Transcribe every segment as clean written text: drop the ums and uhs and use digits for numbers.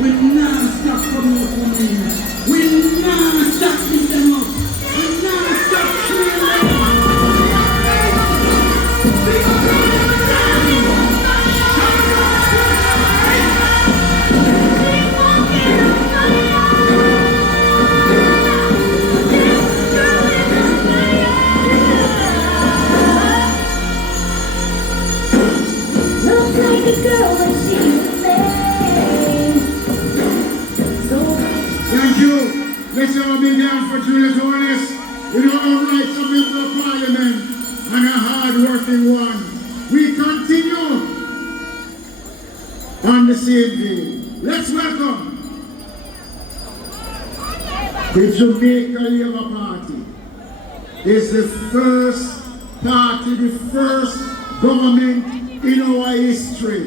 We not stop promoting. We not stop beating them up. We not stop killing them. Looks like a girl when she's Thank you. Let's all be down for Julius Holness. We don't have rights of member of parliament and a hard-working one. We continue on the same day. Let's welcome the Jamaica Labour Party. It's the first party, the first government in our history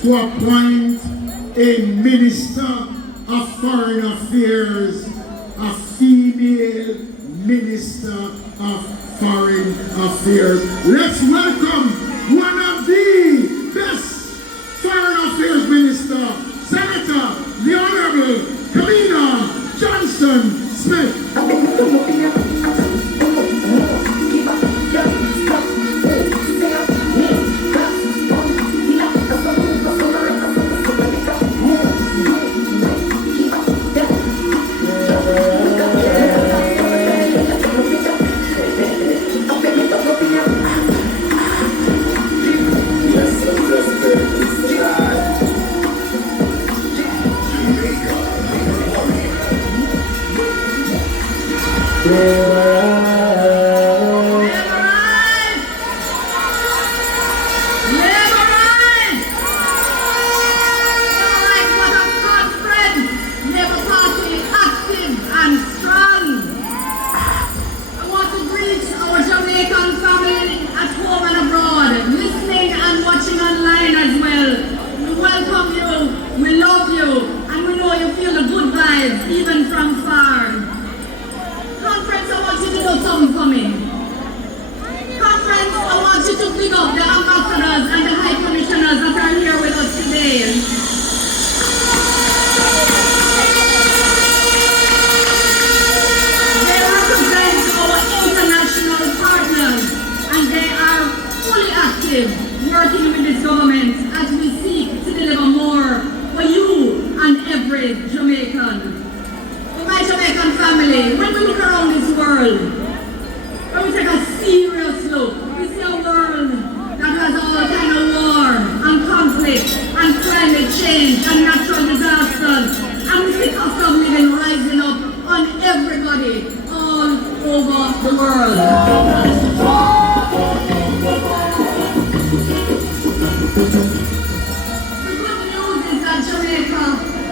to appoint a minister of Foreign Affairs, a female minister of Foreign Affairs. Let's welcome one of the best Foreign Affairs Minister, Senator, the Honorable Kamina Johnson Smith. Even from far. Conference, I want you to do something for me. Conference, I want you to pick up the ambassadors and the high commissioners that are here with us today. They represent our international partners and they are fully active working with this government as we seek to deliver more for you and every Jamaican. My Jamaican family, when we look around this world, when we take a serious look, we see a world that has all kind of war and conflict and climate change and natural disasters, and we see cost of living rising up on everybody all over the world. The good news is that Jamaica,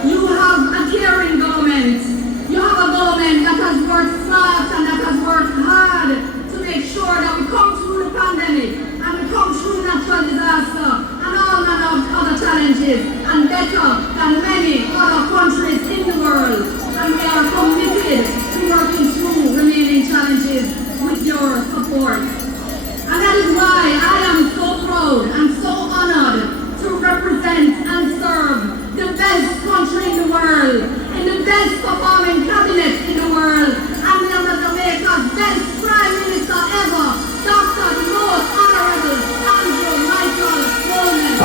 you have a caring government. You have a government that has worked fast and that has worked hard to make sure that we come through the pandemic and we come through natural disaster and all manner of other challenges and better than many other countries in the world. And we are committed to working through remaining challenges with your support. And that is why I am so proud and so honored to represent and serve the best country in the world, in the best performing cabinet in the world, and we are Jamaica's best Prime Minister ever, Dr. the Most Honorable Andrew Michael Holness.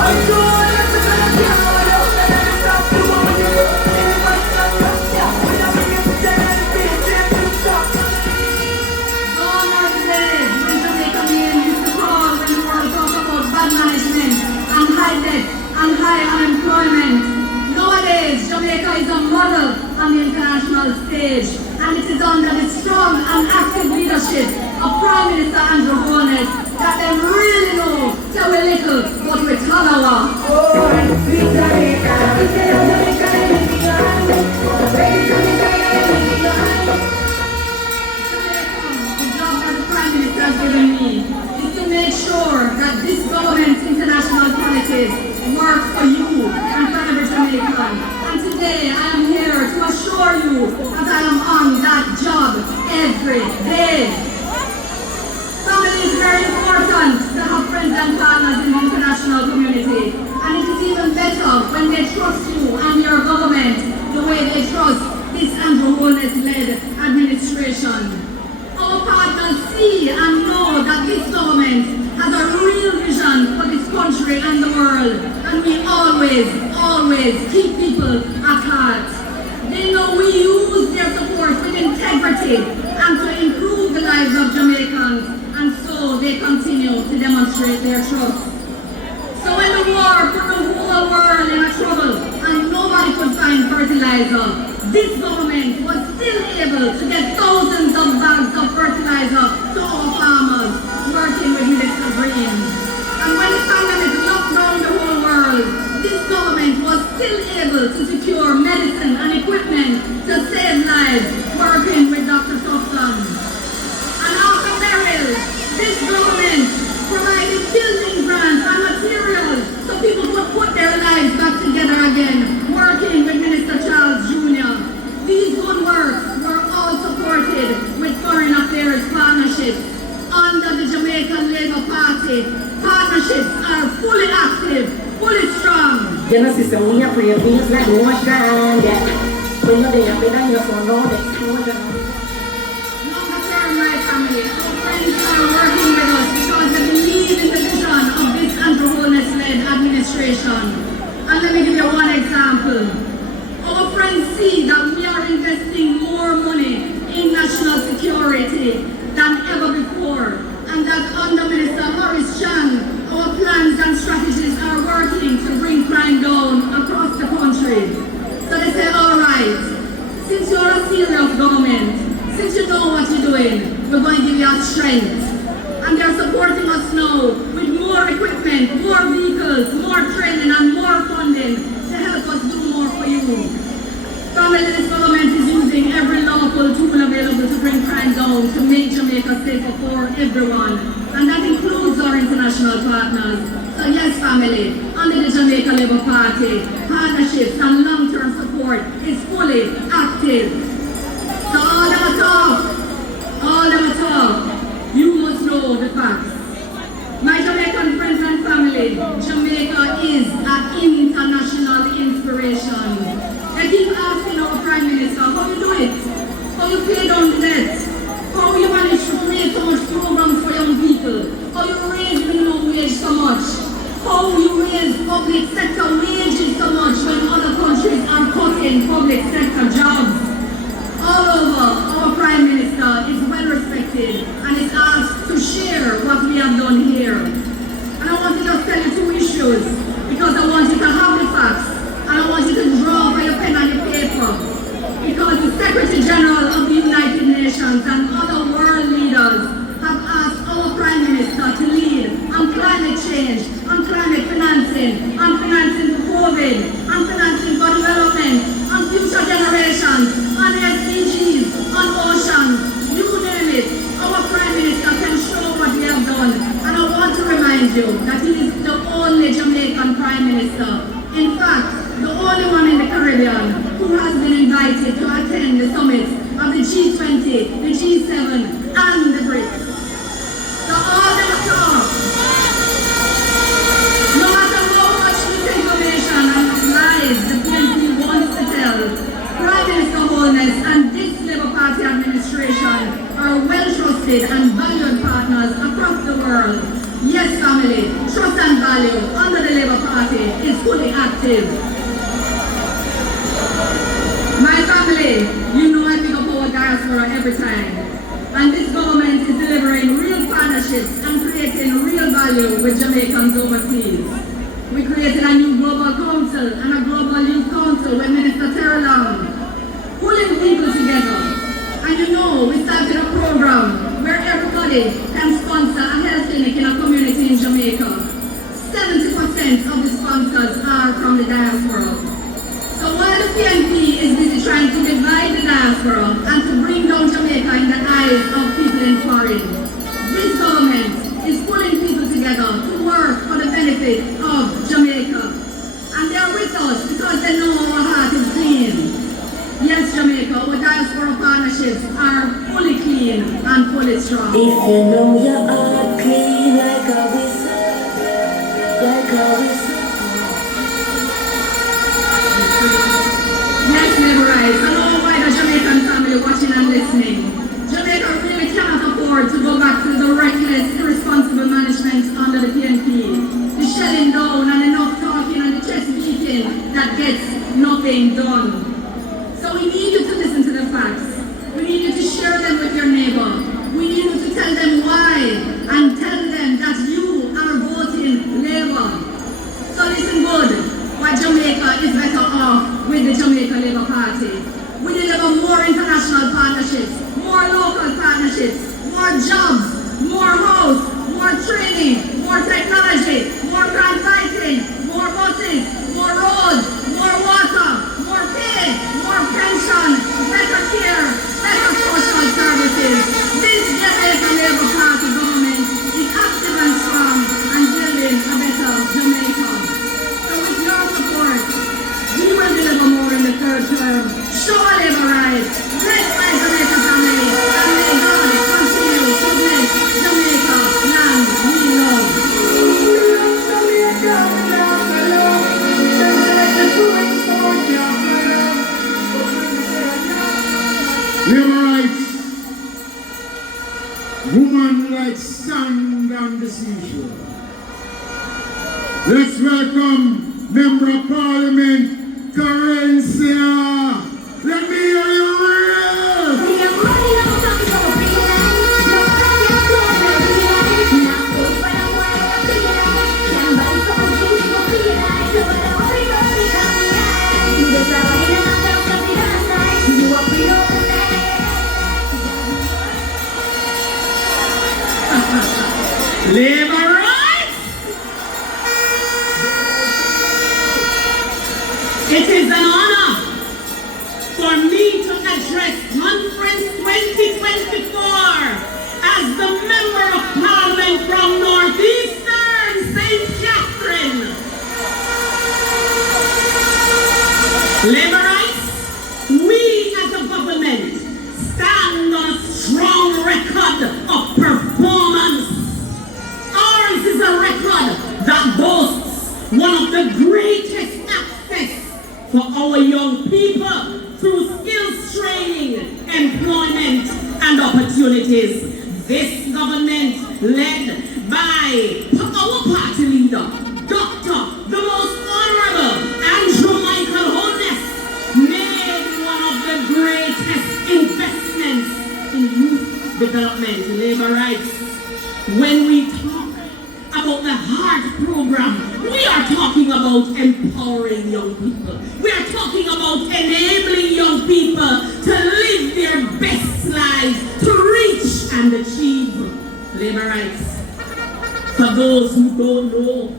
Gone are the days when Jamaica used to call when the world talked about bad management and high debt and high unemployment. Nowadays, Jamaica is a model on the international stage, and it is under the strong and active leadership of Prime Minister Andrew Holness that they really know so we're little, but we're Talawa. The job that the Prime Minister has given me is to make sure that this government's international policies work for you and for every Jamaican. And today I am here to assure you that I am on that job every day. Family is very important to have friends and partners in the international community. And it is even better when they trust you and your government always keep people at heart. They know we use their support with integrity and to improve the lives of Jamaicans, and so they continue to demonstrate their trust. So when the war put the whole world in a trouble and nobody could find fertilizer, this government was still able to get thousands of bags of fertilizer to our farmers, working with Minister Green. And when the pandemic locked down the whole world, this government was still able to secure medicine and equipment to save lives, working with Dr. Tufton. And after Beryl, this government provided building grants and materials so people could put their lives back together again, working with Minister Charles Jr. These good works were all supported with foreign affairs partnerships under the Jamaican Labour Party. Partnerships are fully active, fully strong. You know, sister, when you pray, things like much grand. When you're there, when you're so known, exposure. Longer term, my family, our friends are working with us because they believe in the vision of this Andrew-Holness-led administration. And let me give you one example. Our friends see that we are investing more money in national security than ever before, and that under Minister Maurice Chan, our plans and strategies are working to bring crime down across the country. So they say, all right, since you're a serious government, since you know what you're doing, we're going to give you a strength. And they're supporting us now with more equipment, more vehicles, more training, and more funding to help us do more for you. Family, this government is using every lawful tool available to bring crime down, to make Jamaica safer for everyone. And that includes our international partners. So yes, family, under the Jamaica Labour Party, partnerships and long-term support is fully active. So all them talk, you must know the facts. My Jamaican friends and family, Jamaica is an international inspiration. They keep asking our Prime Minister, how you do it? How you pay down the debt? How you manage to create so much programs for young people? How you raise minimum wage so much? How you raise public sector wages so much when other countries are cutting public sector jobs? All over, our Prime Minister is well respected and is asked to share what we have done here. And I want to just tell you two issues, because I want you to have the facts. And I want you to draw by your pen and your paper, because the Secretary General of the United Nations and other world leaders have asked our Prime Minister to lead on climate change, on climate financing, on financing for COVID, on financing for development, on future generations, on SDGs, on oceans, you name it. Our Prime Minister can show what we have done. And I want to remind you that he is the only Jamaican Prime Minister, in fact, the only one in the Caribbean who has been invited to attend the summits of the G20, the G7, and the BRICS. So all them talk, no matter how much misinformation and lies the PNP wants to tell, Prime Minister Holness and this Labour Party administration are well trusted and valued partners across the world. Yes, family, trust and value under the Labour Party is fully active. My family, you know I pick up our diaspora every time. And this government is delivering real partnerships and creating real value with Jamaicans overseas. We created a new global council and a global youth council with Minister Terry Long, pulling people together. And you know, we started a program where everybody can sponsor a health clinic in a community in Jamaica. 70% of the sponsors are from the diaspora. So while the PNP is busy trying to divide the diaspora and to bring down Jamaica in the eyes of people in foreign, this government is pulling people together to work for the benefit of Jamaica. And they are with us because they know our heart is clean. Yes, Jamaica, our diaspora partnerships are fully clean and fully strong. If you know your heart clean like a whistle, like a whistle. Yes, memorize. Hello, wider Jamaican family watching and listening. Jamaica really cannot afford to go back to the reckless, irresponsible management under the PNP. The shelling down and enough talking and the chest beating gets nothing done. So we need you to listen to the facts. We need you to share them with your neighbor. We need you to tell them why and tell them that you are voting Labour. So listen good, why Jamaica is better off with the Jamaica Labour Party. We deliver more international partnerships, more local partnerships, more jobs, more house, more training, more technology, more grant writing, more buses, more roads, more water, more pay, more pension, better care, better social services. This Jamaica Labour Party government is active and strong and building a better Jamaica. So with your support, we will deliver more in the third term. Show a Labour rights, bless my Jamaica family, and may God continue to bless Jamaica, land we love. Labor rights, woman rights stand on the seashore. Let's welcome Member of Parliament, Carencia. Let me hear you real. Labor rights! It is an honor for me to address Conference 2024 as the Member of Parliament from Northeastern St. Catherine. Labor rights, we as a government stand on a strong record of performance. Ours is a record that boasts one of the greatest access for our young people through skills training, employment, and opportunities. This government, led by our party leader, Dr. the Most Honorable Andrew Michael Holness, made one of the greatest investments in youth development, labor rights. When we talk about the HEART program, we are talking about empowering young people. We are talking about enabling young people to live their best lives, to reach and achieve labor rights. For those who don't know,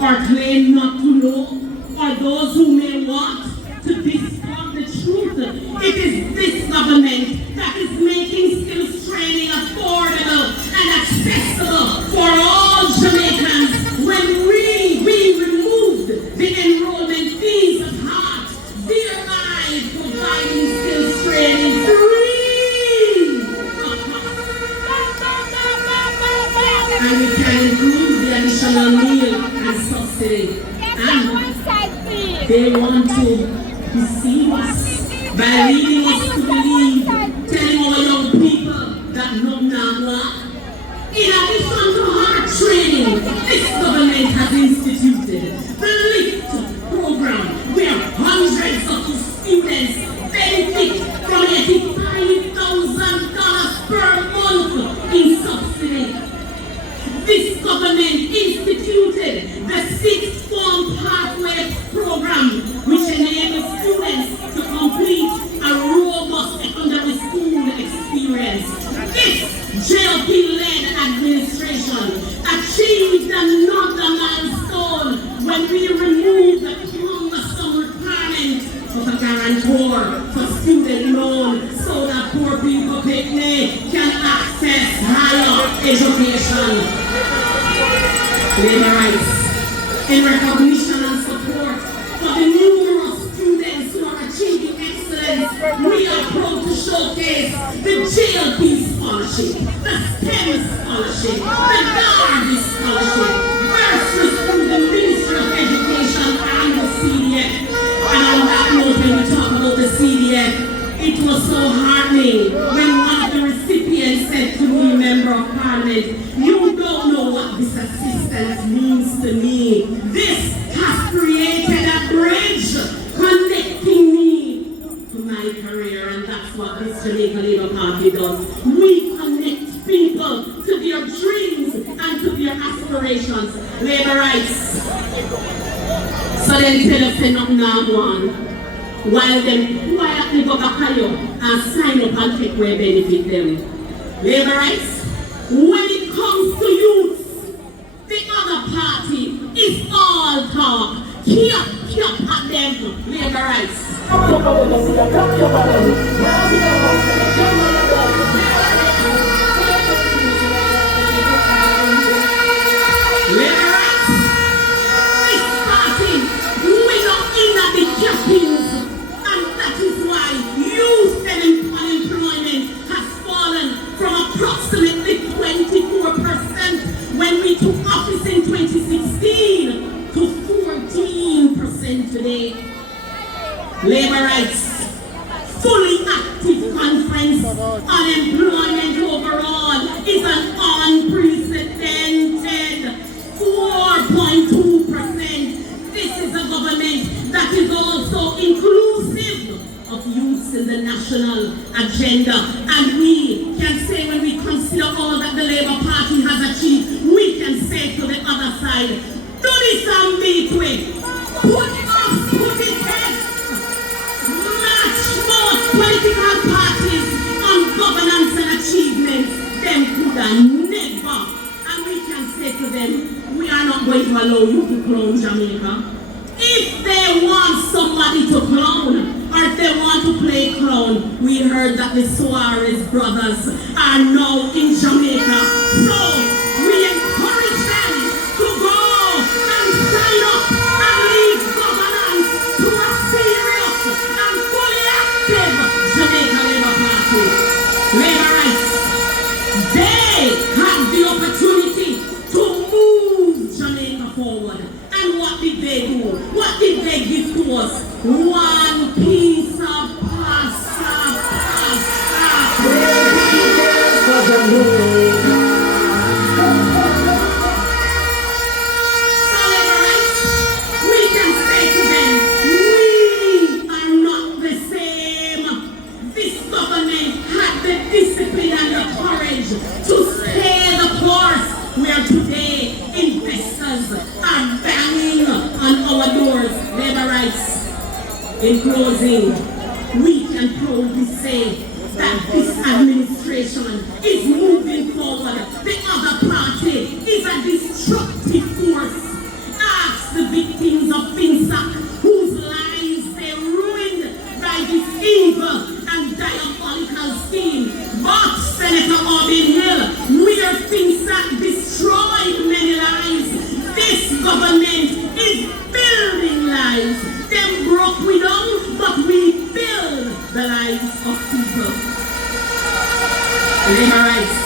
or claim not to know, or those who may want to distort the truth, it is this government that is making skills training affordable and accessible for all Jamaicans. When we removed the enrollment fees of HEART, thereby providing skills training free of cost. And we can include the additional meal and subsidy. And they want to deceive us by leading us to believe, telling our young people that no black. In addition to HEART training, this government has instituted the LIFT program, where hundreds of students benefit from $85,000 per month in subsidy. This government instituted the sixth form pathway program, which enables students to complete a robust secondary school experience. This JLP-led administration achieved another milestone when we removed the cumbersome requirement of a guarantor for student loan so that poor people picnic can access higher education. Labor rights, in recognition and support for the numerous students who are achieving excellence, we are proud to showcase the JLP scholarship, the STEM scholarship, the Garvey scholarship, versus through the Ministry of Education and the CDF. And on that note, when we talk about the CDF, it was so heartening when one of the recipients said to me, Member of Parliament, you don't know what this assistance means to me. This has created a bridge Jamaica Labour Party does. We connect people to their dreams and to their aspirations. Labour rights. So then tell us nothing now one. While them quietly go back and sign up and take where benefit them. Labour rights. When it comes to youth, the other party is all talk. Keep at them. Labour rights. Labour rights. This party, we don't in the cappings, and that is why youth unemployment has fallen from approximately 24% when we took office in 2016 to 14% today. Labour rights, fully active conference, unemployment overall is an unprecedented 4.2%. This is a government that is also inclusive of youths in the national agenda. And we can say, when we consider all that the Labour Party has achieved, we can say to the other side, do this and meet with. Put it head. Match more political parties on governance and achievements. Them could have never. And we can say to them, we are not going to allow you to clone Jamaica. If they want somebody to clone, or if they want to play clown, we heard that the Suarez brothers are now in Jamaica. So we encourage them to go and sign up and leave governance to a serious and fully active Jamaica Labour Party. Labour rights. They have the opportunity to move Jamaica forward. And what did they do? What did they give to us? One piece of pasta. We can say to them, we are not the same. This government had the discipline and the courage to stay the course where today investors are banging on our doors. Labour rights. In closing, we can proudly say that this administration is moving forward. The other party is a destructive force. Ask the victims of FinSac whose lives they ruined by this evil and diabolical scheme. But Senator Orbin Hill, where FinSac destroyed many lives, this government is building lives. Them broke we down, but we build the lives of people. Labour rights,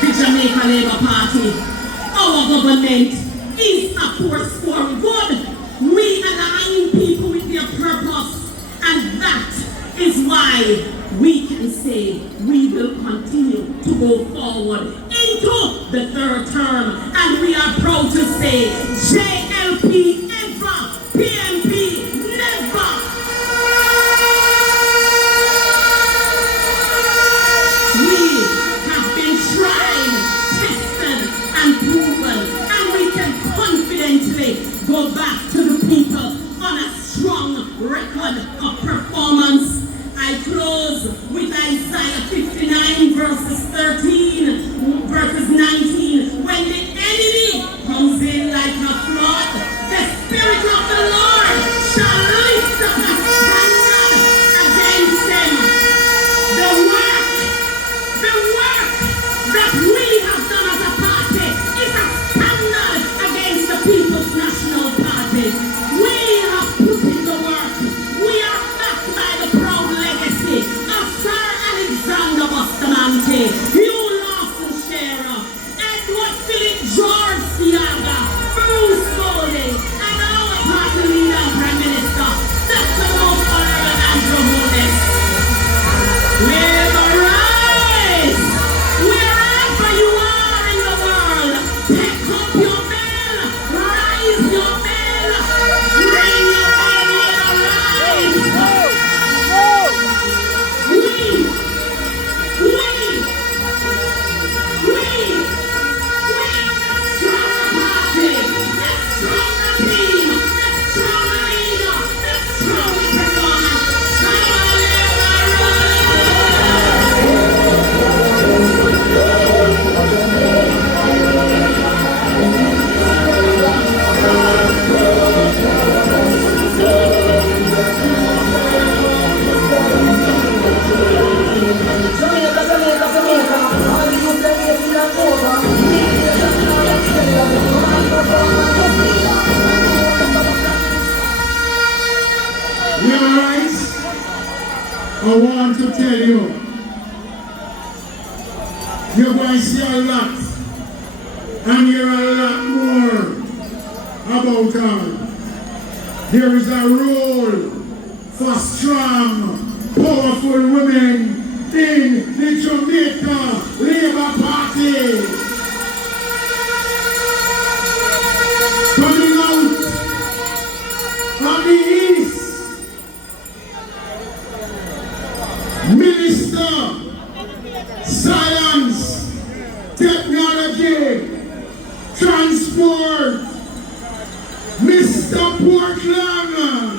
the Jamaica Labour Party, our government is a force for good. We align people with their purpose, and that is why we can say we will continue to go forward into the third term, and we are proud to say JLP ever, PMP never. We have been tried, tested, and proven, and we can confidently go back to the people on a strong record of performance. I close with Isaiah 59 verses 13, verses 19. When the enemy comes in like a flood, the Spirit of the Lord Liberites, I want to tell you, you're going to see a lot and hear a lot more about her. There is a role for strong, powerful women in the Jamaica Labour Party. Coming out from the east, Minister, Science, Technology, Transport, Mr. Portland.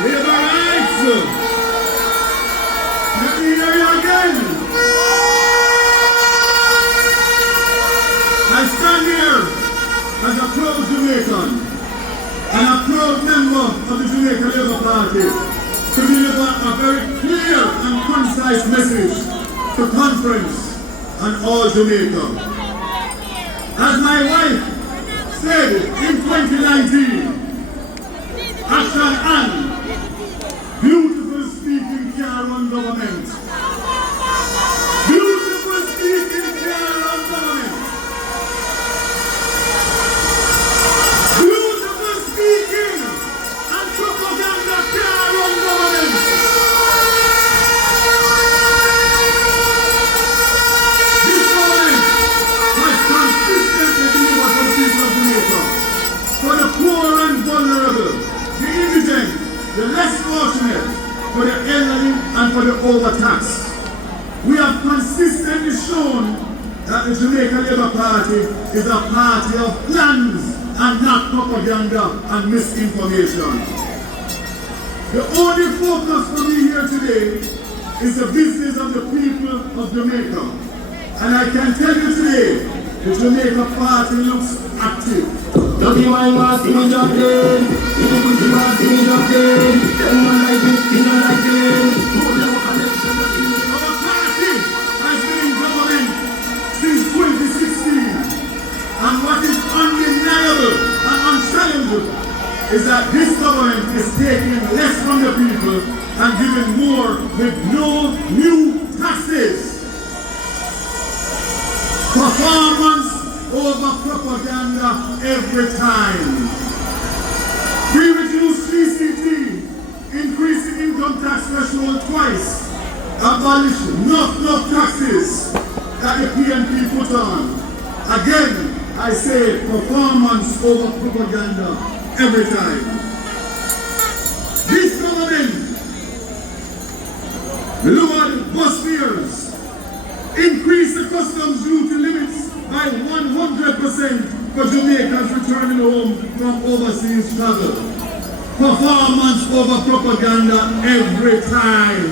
Liberites, let me hear you again. I stand here as a proud Jamaican and a proud member of the Jamaica Labour Party to deliver a very clear and concise message to conference and all Jamaica. As my wife said in 2019, action and beautiful speaking care on government. Beautiful speaking care on government. Beautiful speaking and propaganda care on government. This government has consistently delivered for the people of Jamaica, for the poor and vulnerable, the indigent, the less fortunate, for the elderly and for the overtaxed. We have consistently shown that the Jamaica Labour Party is a party of plans and not propaganda and misinformation. The only focus for me here today is the business of the people of Jamaica. And I can tell you today, the Jamaica Party looks active. Dirty mind was in the game. If you push was in the game. Then man like it, you know like it. Our party has been in government since 2016. And what is undeniable and unchallengeable is that this government is taking less from the people and giving more with no new taxes. Performance over propaganda every time. We reduce CCT, increase the income tax threshold twice, abolish enough taxes that the PNP put on. Again, I say performance over propaganda every time. This government lowered bus fares, increased the customs duty limits by 100% for Jamaicans returning home from overseas travel. Performance over propaganda every time.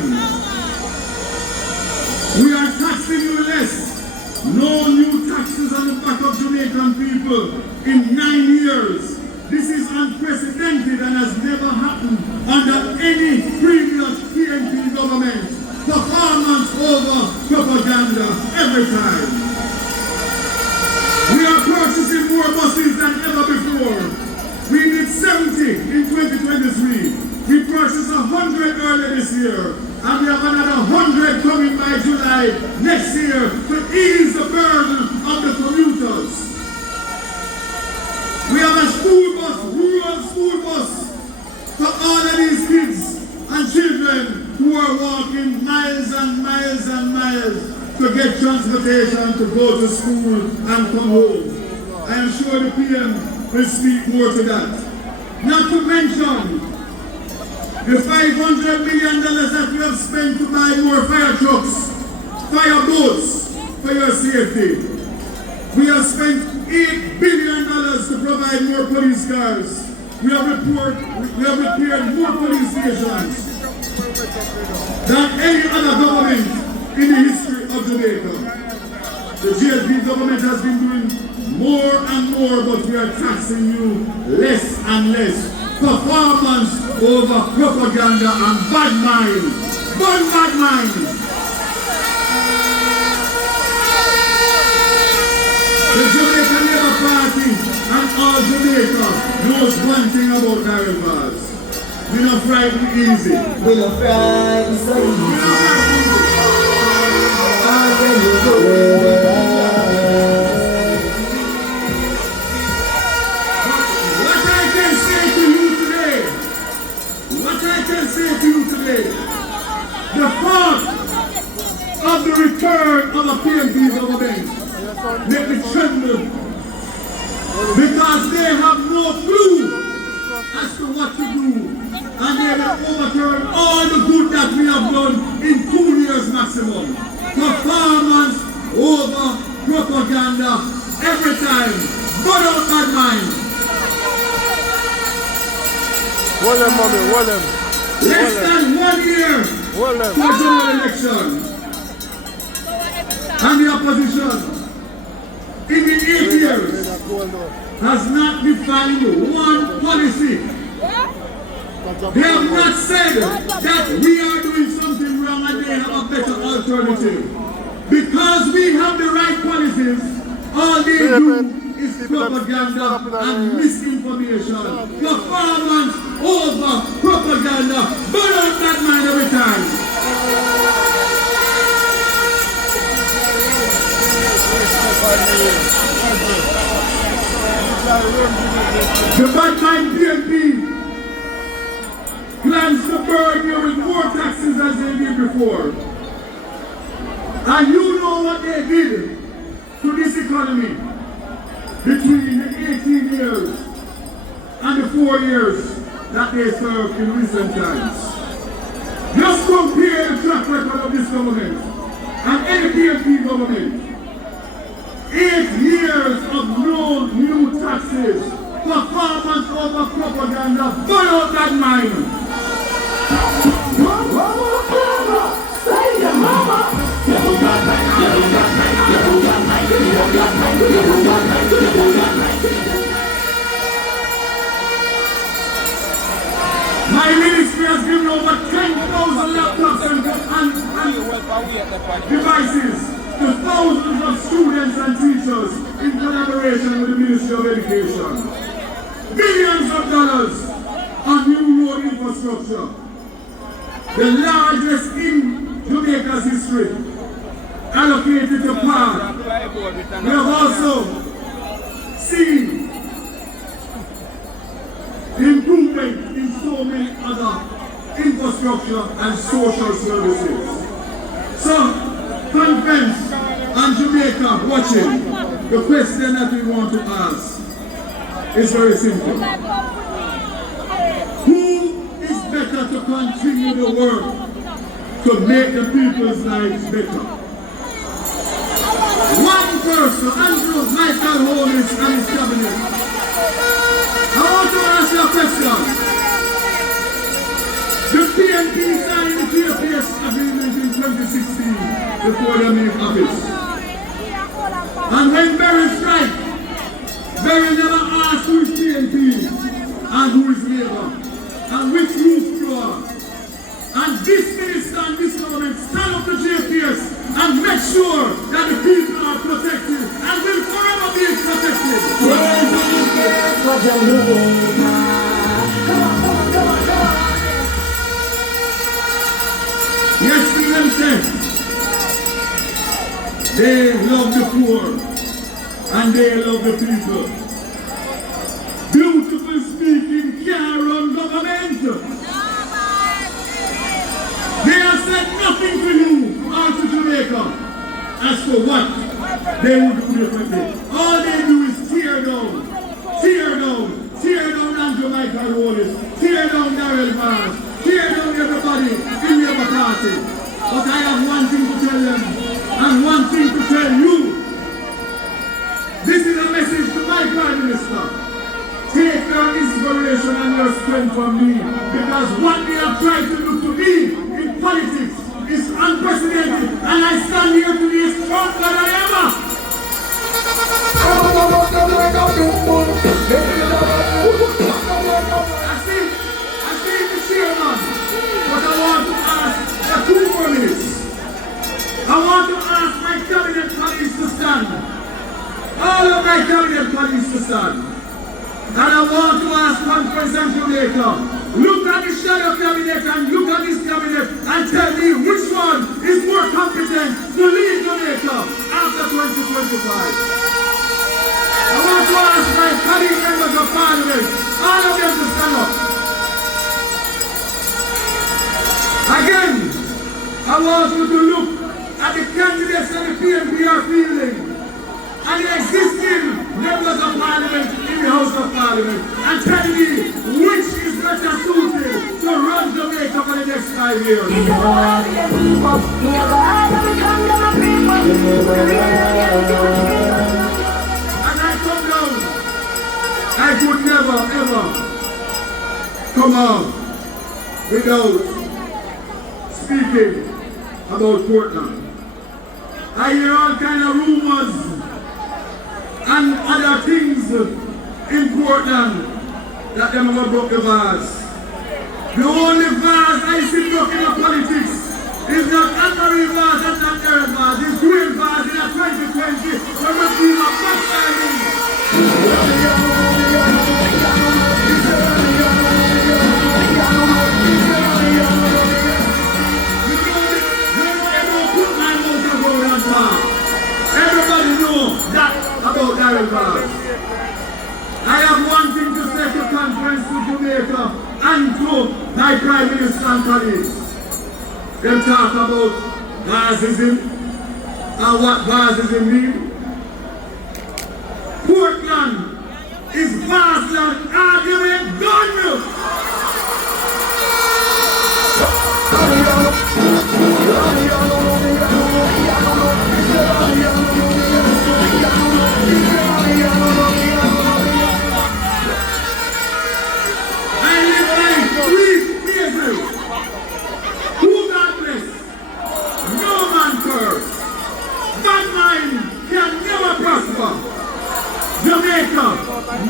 We are taxing you less. No new taxes on the back of Jamaican people in 9 years. This is unprecedented and has never happened under any previous PNP government. Performance over propaganda every time. We are purchasing more buses than ever before. We did 70 in 2023. We purchased 100 earlier this year. And we have another 100 coming by July next year to ease the burden of the commuters. We have a school bus, rural school bus, for all of these kids and children who are walking miles and miles and miles to get transportation to go to school and come home. I am sure the PM will speak more to that. Not to mention the $500 million that we have spent to buy more fire trucks, fire boats for your safety. We have spent $8 billion to provide more police cars. We have repaired more police stations than any other government in the history of Jamaica. The JLP government has been doing more and more, but we are taxing you less and less. Performance over propaganda and bad mind. Bad mind. The Jamaica Labour Party and all Jamaica knows one thing about Darren Bars. We not frightened easy. We not frightened so easy. And when you go the thought of the return of a PMP government make me tremble because they have no clue as to what to do, and they will overturn all the good that we have done in 2 years maximum. Performance over propaganda every time. But out bad mind. Hold them, mommy, hold them. Less than 1 year for general election. And the opposition in the 8 years has not defined one policy. They have not said that we are doing something wrong and they have a better alternative. Because we have the right policies, all they do is propaganda and misinformation. Performance over propaganda, but out that mind every time. The bad mind PNP plans to burn you with more taxes as they did before. And you know what they did to this economy between the 18 years and the 4 years that they served in recent times. Just compare the track record of this government and any PNP government. 8 years of no new taxes, performance over propaganda, burn out that mind. Say your mama. My ministry has given over 10,000 laptops and devices to thousands of students and teachers in collaboration with the Ministry of Education. Billions of dollars on new road infrastructure. The largest in Jamaica's history, allocated to park. We have also seen improvement in so many other infrastructure and social services. So, convince and Jamaica watching, the question that we want to ask is very simple. Who is better to continue the work to make the people's lives better? One person, Andrew Michael Holmes and his cabinet. I want to ask you a question. The PNP signed the JLP agreement in 2016 before they made office. And when Barry strike, Barry never asked who is PNP and who is Labour and which group you are. And this minister and this government stand up to JPS and make sure that the people are protected and will forever be protected. Yes, the them say they love the poor and they love the people. Beautiful speaking can't run government. They have said nothing to you or to Jamaica as to what they would do differently. All they do is tear down Andrew Michael Wallace, tear down Darrell Bars, tear down everybody in the other party. But I have one thing to tell them and one thing to tell you. This is a message Prime Minister, take your inspiration and your strength from me, because what they have tried to do to me in politics is unprecedented, and I stand here today stronger than ever. I see the chairman, but I want to ask for 2 more minutes. I want to ask my cabinet colleagues to stand. All of my cabinet colleagues to stand. And I want to ask Conference and Jamaica, look at the shadow cabinet and look at this cabinet and tell me which one is more competent to lead Jamaica after 2025. I want to ask my colleague members of parliament, all of them to stand up. Again, I want you to look at the candidates that the PNP are fielding and the existing members of parliament in the House of Parliament and tell me which is better suited to run Jamaica for the next 5 years. I could never, ever come out without speaking about Portland. I hear all kind of rumors and other things in Portland that them have broke the vase. The only vase I see broken in politics is not Anne-Marie vase and not Aaron vase. It's Dwayne vase in 2020 when we see a backsliding. Everybody know that about Aaron vase. I have one thing to say to Conference to Jamaica and to my Prime Minister and colleagues. They talk about vasism and what vasism means. Portland is Varsland argument done. I live life 3 phases. Who God bless? No man curse. Bad mind can never prosper. Jamaica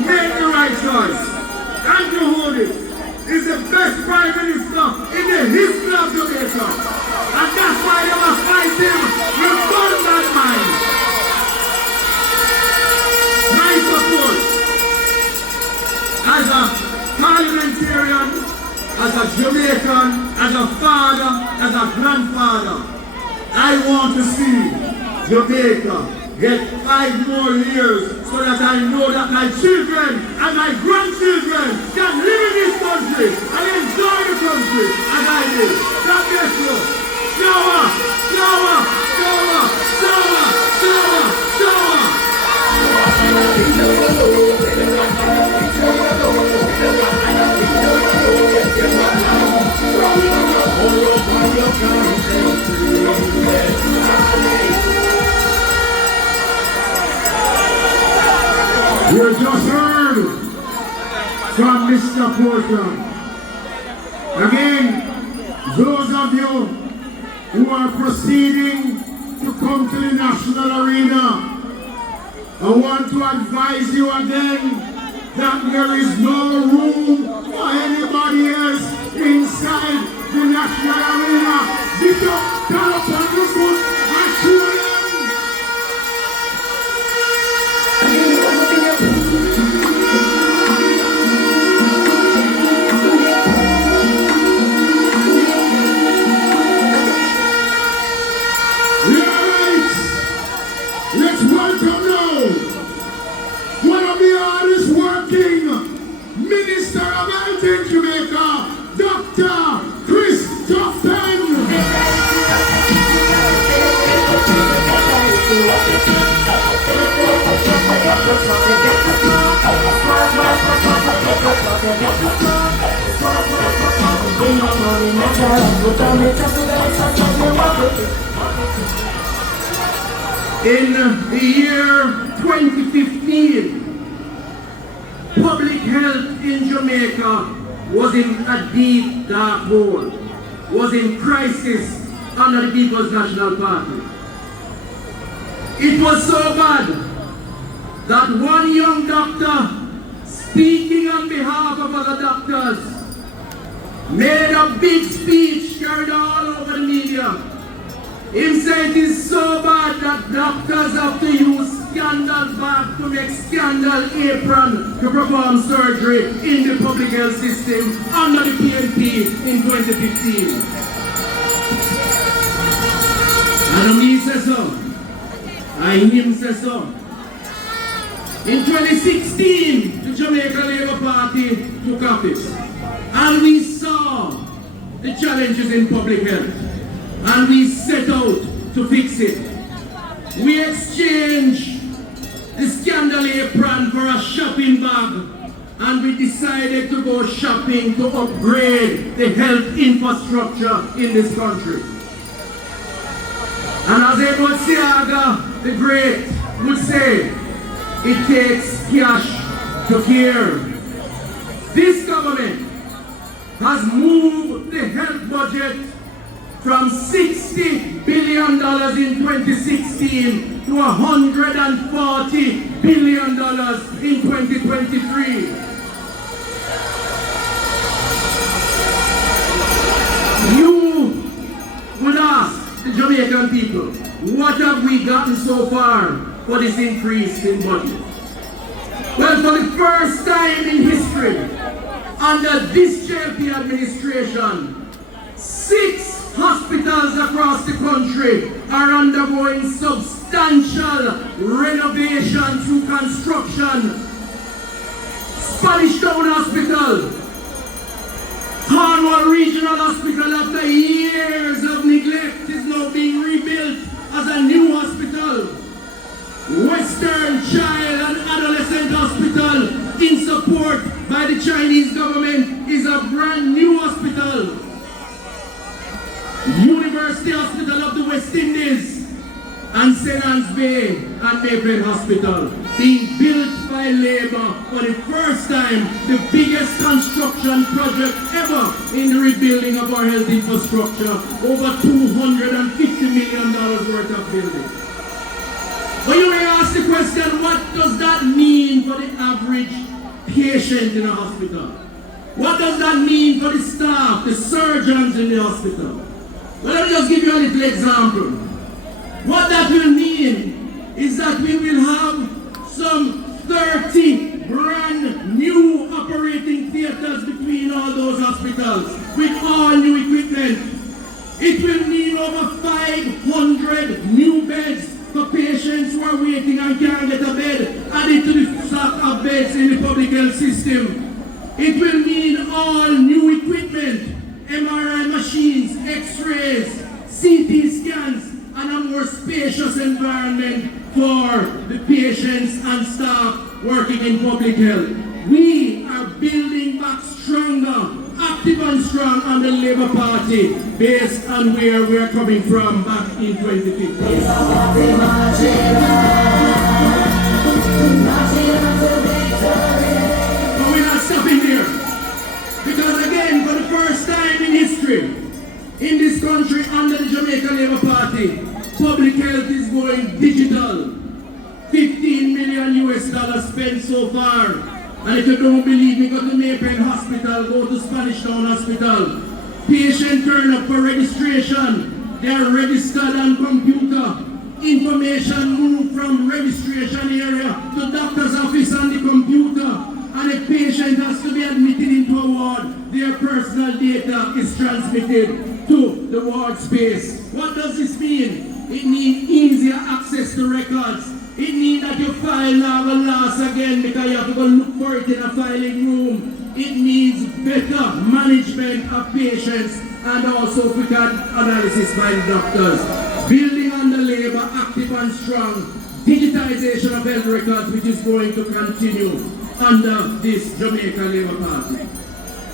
made the right choice. Andrew Hodis is the best Prime Minister in the history of Jamaica. And that's why they must fight him with all that mind. My support as a parliamentarian, as a Jamaican, as a father, as a grandfather, I want to see Jamaica get 5 more years so that I know that my children and my grandchildren can live in this country and enjoy the country as I did. God bless you. Shower, shower, shower, shower, shower, shower. You just heard from Mr. Portland. Again, those of you who are proceeding to come to the national arena, I want to advise you again that there is no room for anybody else inside the national arena. Victor, stand up on your foot and show them. Let's welcome now one of the hardest working Minister of Health in Jamaica, Dr. Christopher. In the year 2015, public health in Jamaica was in a deep dark hole, was in crisis under the People's National Party. It was so bad that one young doctor, speaking on behalf of other doctors, made a big speech carried all over the media. He said it is so bad that doctors have to use scandal bag to make scandal apron to perform surgery in the public health system under the PNP in 2015. And he says so. And him says so. In 2016, the Jamaica Labour Party took office. And we saw the challenges in public health. And we set out to fix it. We exchanged the scandal apron for a shopping bag. And we decided to go shopping to upgrade the health infrastructure in this country. And as Edward Seaga the Great would say, it takes cash to care. This government has moved the health budget from $60 billion in 2016 to $140 billion in 2023. You would ask the Jamaican people, what have we gotten so far for this increase in budget? Well, for the first time in history, under this JLP administration, 6 hospitals across the country are undergoing substantial renovation through construction. Spanish Town Hospital, Cornwall Regional Hospital, after years of neglect, is now being rebuilt as a new hospital. Western Child and Adolescent Hospital, in support by the Chinese government, is a brand new hospital. University Hospital of the West Indies and St. Anne's Bay and Mayfield Hospital, being built by Labour for the first time, the biggest construction project ever in the rebuilding of our health infrastructure, over $250 million worth of building. But you may ask the question, what does that mean for the average patient in a hospital? What does that mean for the staff, the surgeons in the hospital? Well, let me just give you a little example. What that will mean is that we will have some 30 brand new operating theaters between all those hospitals with all new equipment. It will mean over 500 new beds for patients who are waiting and can't get a bed, added to the stock of beds in the public health system. It will mean all new equipment, MRI machines, X-rays, CT scans, and a more spacious environment for the patients and staff working in public health. We are building back stronger, active and strong on the Labour Party, based on where we are coming from back in 2015. But we're not stopping there. Because again, for the first time in history, in this country, under the Jamaica Labour Party, public health is going digital. $15 million spent so far. And if you don't believe me, go to Mayfield Hospital, go to Spanish Town Hospital. Patient turn up for registration. They are registered on computer. Information moved from registration area to doctor's office on the computer. And if patient has to be admitted into a ward, their personal data is transmitted to the ward space. What does this mean? It means easier access to records. It means that your file now will last again because you have to go look for it in a filing room. It means better management of patients and also quicker analysis by the doctors. Building on the Labour, active and strong, digitization of health records, which is going to continue under this Jamaica Labour Party.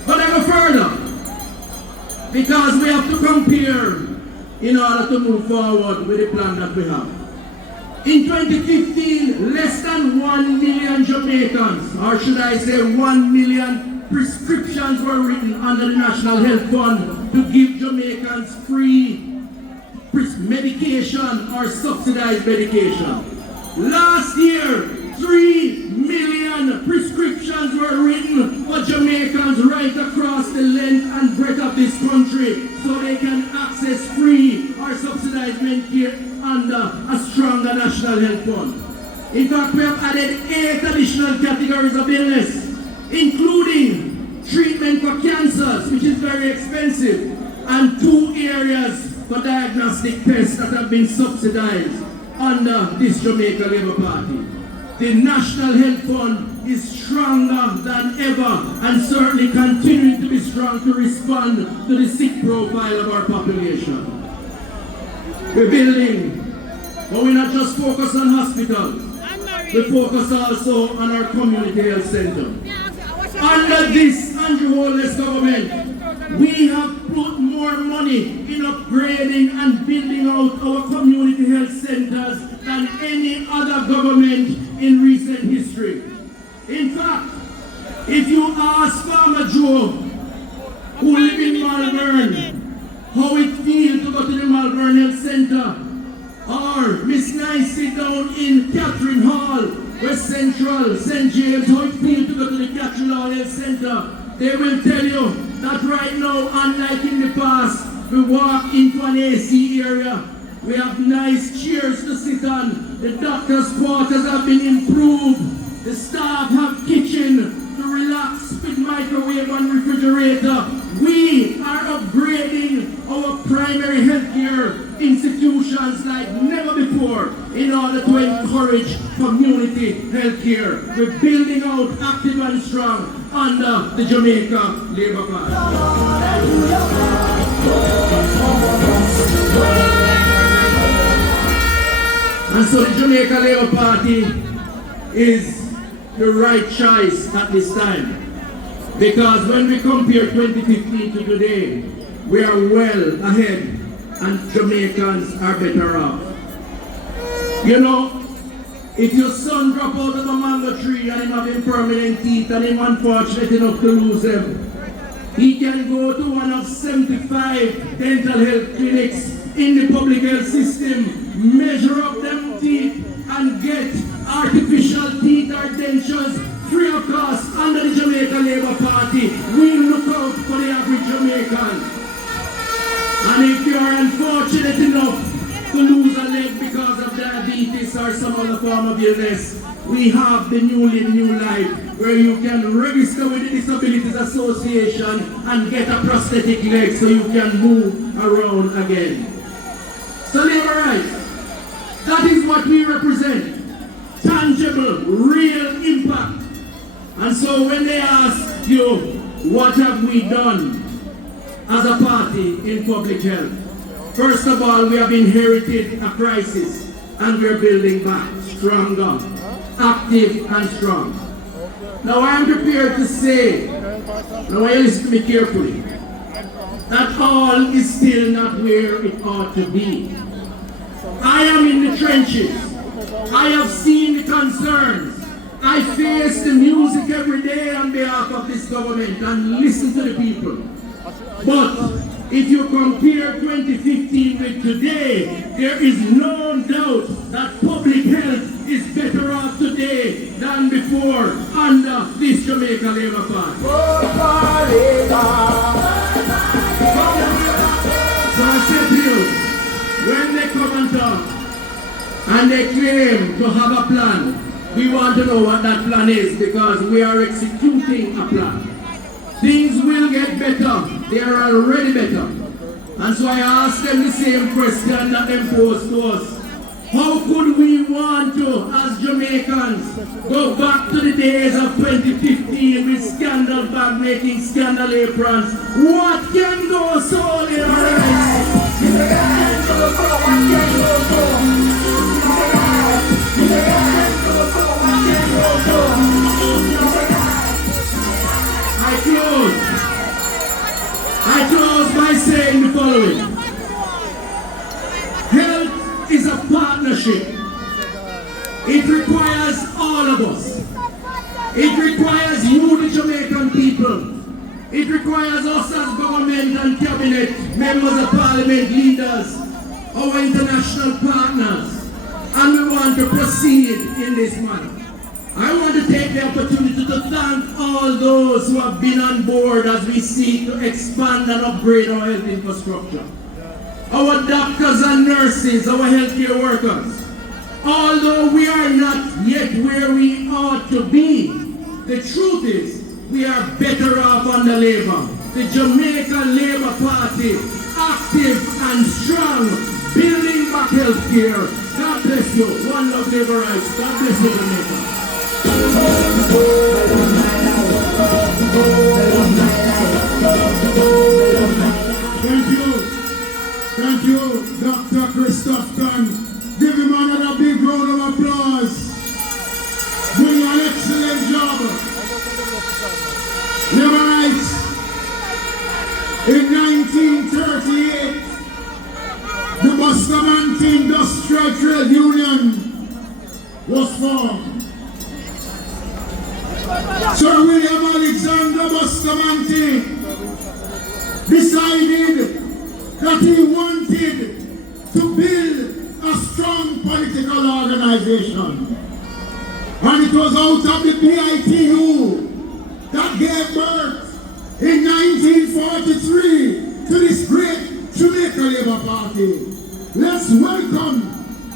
But I go further, because we have to compare in order to move forward with the plan that we have. In 2015, less than 1 million Jamaicans, or should I say 1 million prescriptions were written under the National Health Fund to give Jamaicans free medication or subsidized medication. Last year, 3 million prescriptions were written for Jamaicans right across the length and breadth of this country so they can access free or subsidized Medicare under a stronger National Health Fund. In fact, we have added 8 additional categories of illness, including treatment for cancers, which is very expensive, and 2 areas for diagnostic tests that have been subsidized under this Jamaica Labour Party. The National Health Fund is stronger than ever and certainly continuing to be strong to respond to the sick profile of our population. We're building, but we're not just focused on hospitals. We focus also on our community health center. Under this Andrew Holness government, we have put more money in upgrading and building out our community health centers than any other government in recent history. In fact, if you ask Farmer Joe, who lives in Malvern, how it feels to go to the Malvern Health Center, or Miss Nicey down in Catherine Hall, West Central, St. James, how it feels to go to the Catherine Hall Health Center, they will tell you that right now, unlike in the past, we walk into an AC area, we have nice chairs to sit on, the doctor's quarters have been improved, the staff have kitchen to relax with microwave and refrigerator. We are upgrading our primary healthcare institutions like never before in order to encourage community healthcare. We're building out active and strong under the Jamaica Labour Party. And so the Jamaica Labour Party is the right choice at this time. Because when we compare 2015 to today, we are well ahead and Jamaicans are better off. You know, if your son drop out of a mango tree and him having permanent teeth and him unfortunate enough to lose them, he can go to one of 75 dental health clinics in the public health system, measure up them teeth and get artificial teeth or dentures free of cost under the Jamaica Labour Party. We look out for the average Jamaican. And if you are unfortunate enough to lose a leg because of diabetes or some other form of illness, we have the New Live New Life, where you can register with the Disabilities Association and get a prosthetic leg so you can move around again. So Labour rights, that is what we represent. Tangible, real impact. And so when they ask you, what have we done as a party in public health? First of all, we have inherited a crisis and we're building back stronger, active and strong. Now I am prepared to say, now I listen to me carefully, that all is still not where it ought to be. I am in the trenches. I have seen the concerns. I face the music every day on behalf of this government and listen to the people. But if you compare 2015 with today, there is no doubt that public health is better off today than before under this Jamaica Labour Party. So I said to you, when they come and talk and they claim to have a plan, we want to know what that plan is because we are executing a plan. Things will get better. They are already better. And so I asked them the same question that they posed to us. How could we want to, as Jamaicans, go back to the days of 2015 with scandal bag making scandal aprons? What can go so I close by saying the following. Health is a partnership It requires all of us. It requires you, the Jamaican people. It requires us as government and cabinet, members of parliament, leaders, our international partners. And we want to proceed in this manner. I want to take the opportunity to thank all those who have been on board as we seek to expand and upgrade our health infrastructure. Our doctors and nurses, our healthcare workers. Although we are not yet where we ought to be, the truth is we are better off under Labour. The Jamaican Labour Party, active and strong, building back healthcare. God bless you. One love, Labour rights. God bless you, Jamaica. Thank you, Dr. Christoph Dunn. Give him another big round of applause. Doing an excellent job. Labour rights. In 1938, the Bustamante Industrial Trade Union was formed. Sir William Alexander Bustamante decided that he wanted to build a strong political organization. And it was out of the PITU that gave birth in 1943 to this great Jamaica Labour Party. Let's welcome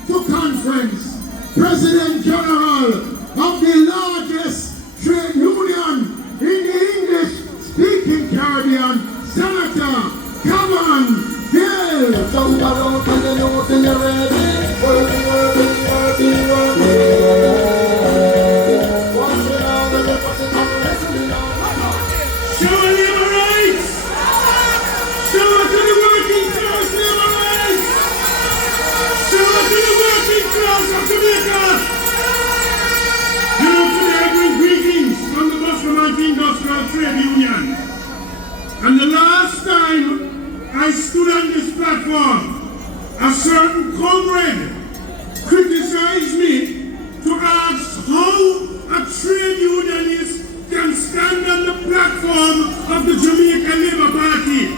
to conference President General of the largest trade union in the English-speaking Caribbean, Senator Cameron Gill. Jump around till you know till you're ready. Working. Watch it out when you're putting on wrestling on. Show Labour rights! Show it to the working class, Labour rights! Show it to the working class of Jamaica! You know, today I bring greetings from the Bustamante Industrial Trade Union. And the last time I stood on this platform, a certain comrade criticized me to ask how a trade unionist can stand on the platform of the Jamaica Labour Party.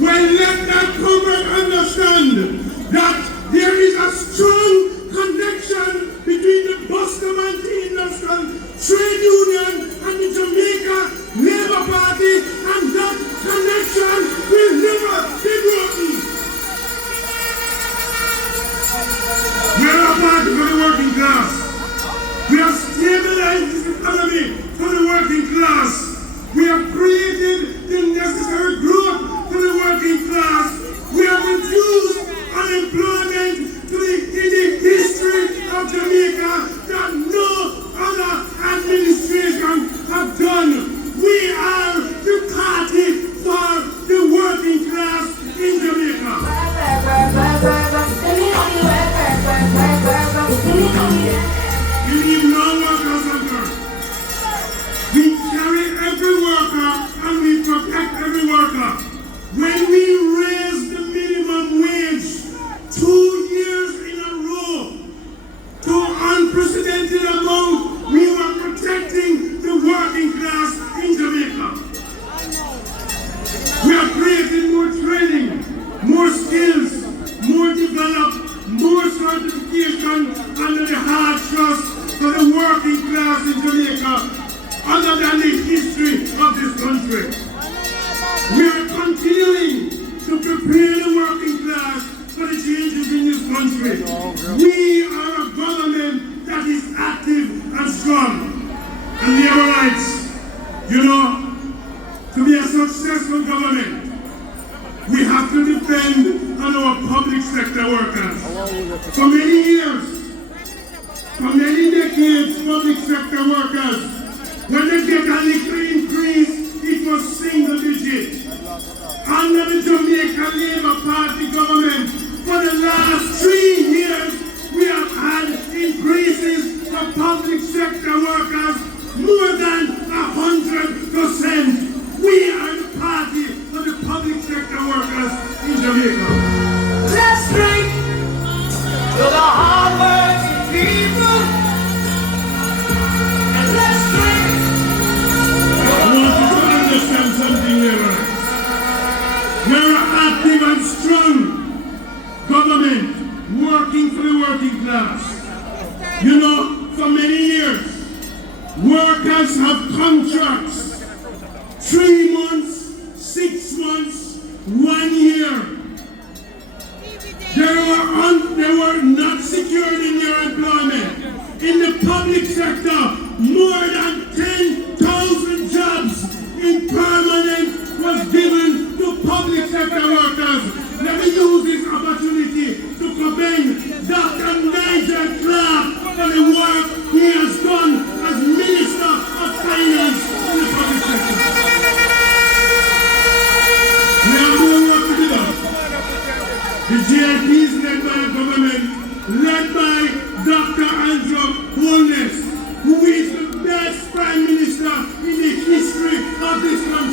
Well, let that comrade understand that there is a strong connection between the Bustamante Industrial Trade Union and the Jamaica Labour Party, and that connection will never be broken. We are a party for the working class. We have stabilized this economy for the working class. We have created the necessary growth for the working class. We have reduced unemployment in the history of Jamaica that no other administration have done. We are the party for the working class in Jamaica. You need no workers on earth. We carry every worker and we protect every worker. When we raise the minimum wage 2 years in a row to unprecedented amount, we were protecting the working class in Jamaica. We are creating more training, more skills, more developed, more certification under the hard trust for the working class in Jamaica, other than the history of this country. We are continuing to prepare the working class for the changes in this country. We are a government that is active and strong. And Labour rights, you know, to be a successful government, we have to depend on our public sector workers. For many years, for many decades, public sector workers, when they get a little increase, it was single digit. Under the Jamaica Labour Party government, for the last 3 years, we have had increases for public sector workers more than 100%.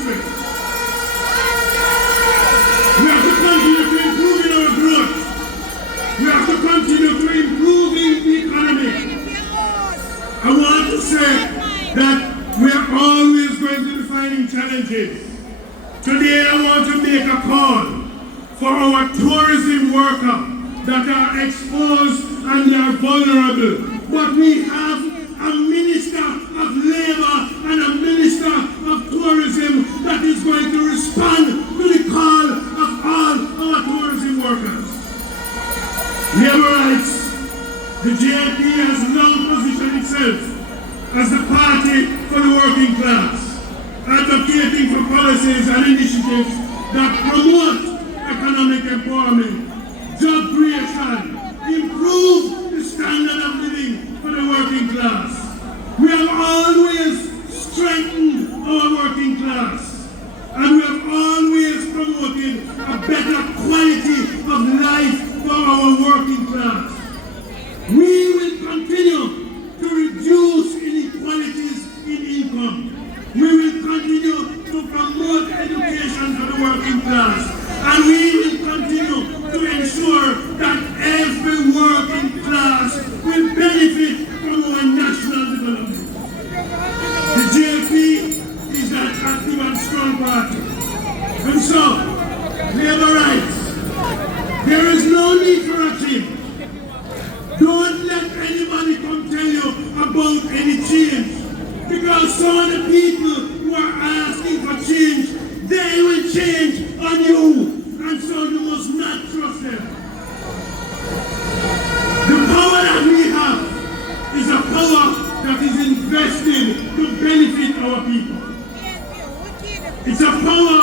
country. We have to continue to improve in our growth. We have to continue to improve in the economy. I want to say that we are always going to be finding challenges. Today I want to make a call for our tourism workers that are exposed and they are vulnerable. But we have a Minister of Labour and a Minister of Tourism that is going to respond to the call of all our tourism workers. Labour rights. The JLP has long positioned itself as the party for the working class, advocating for policies and initiatives that promote economic empowerment, job creation, improve the standard of living for the working class. We have always strengthened our working class, and we have always promoted a better quality of life for our working class. We will continue to reduce inequalities in income. We will continue to promote education for the working class, and we will continue to ensure that every working class will benefit from our national development. The JLP is an active and strong party. And so, labour rights, there is no need for a change. Don't let anybody come tell you about any change, because some of the people who are asking for change, they will change on you, and so you must not trust them. The power that we have is a power that is invested to benefit our people. It's a power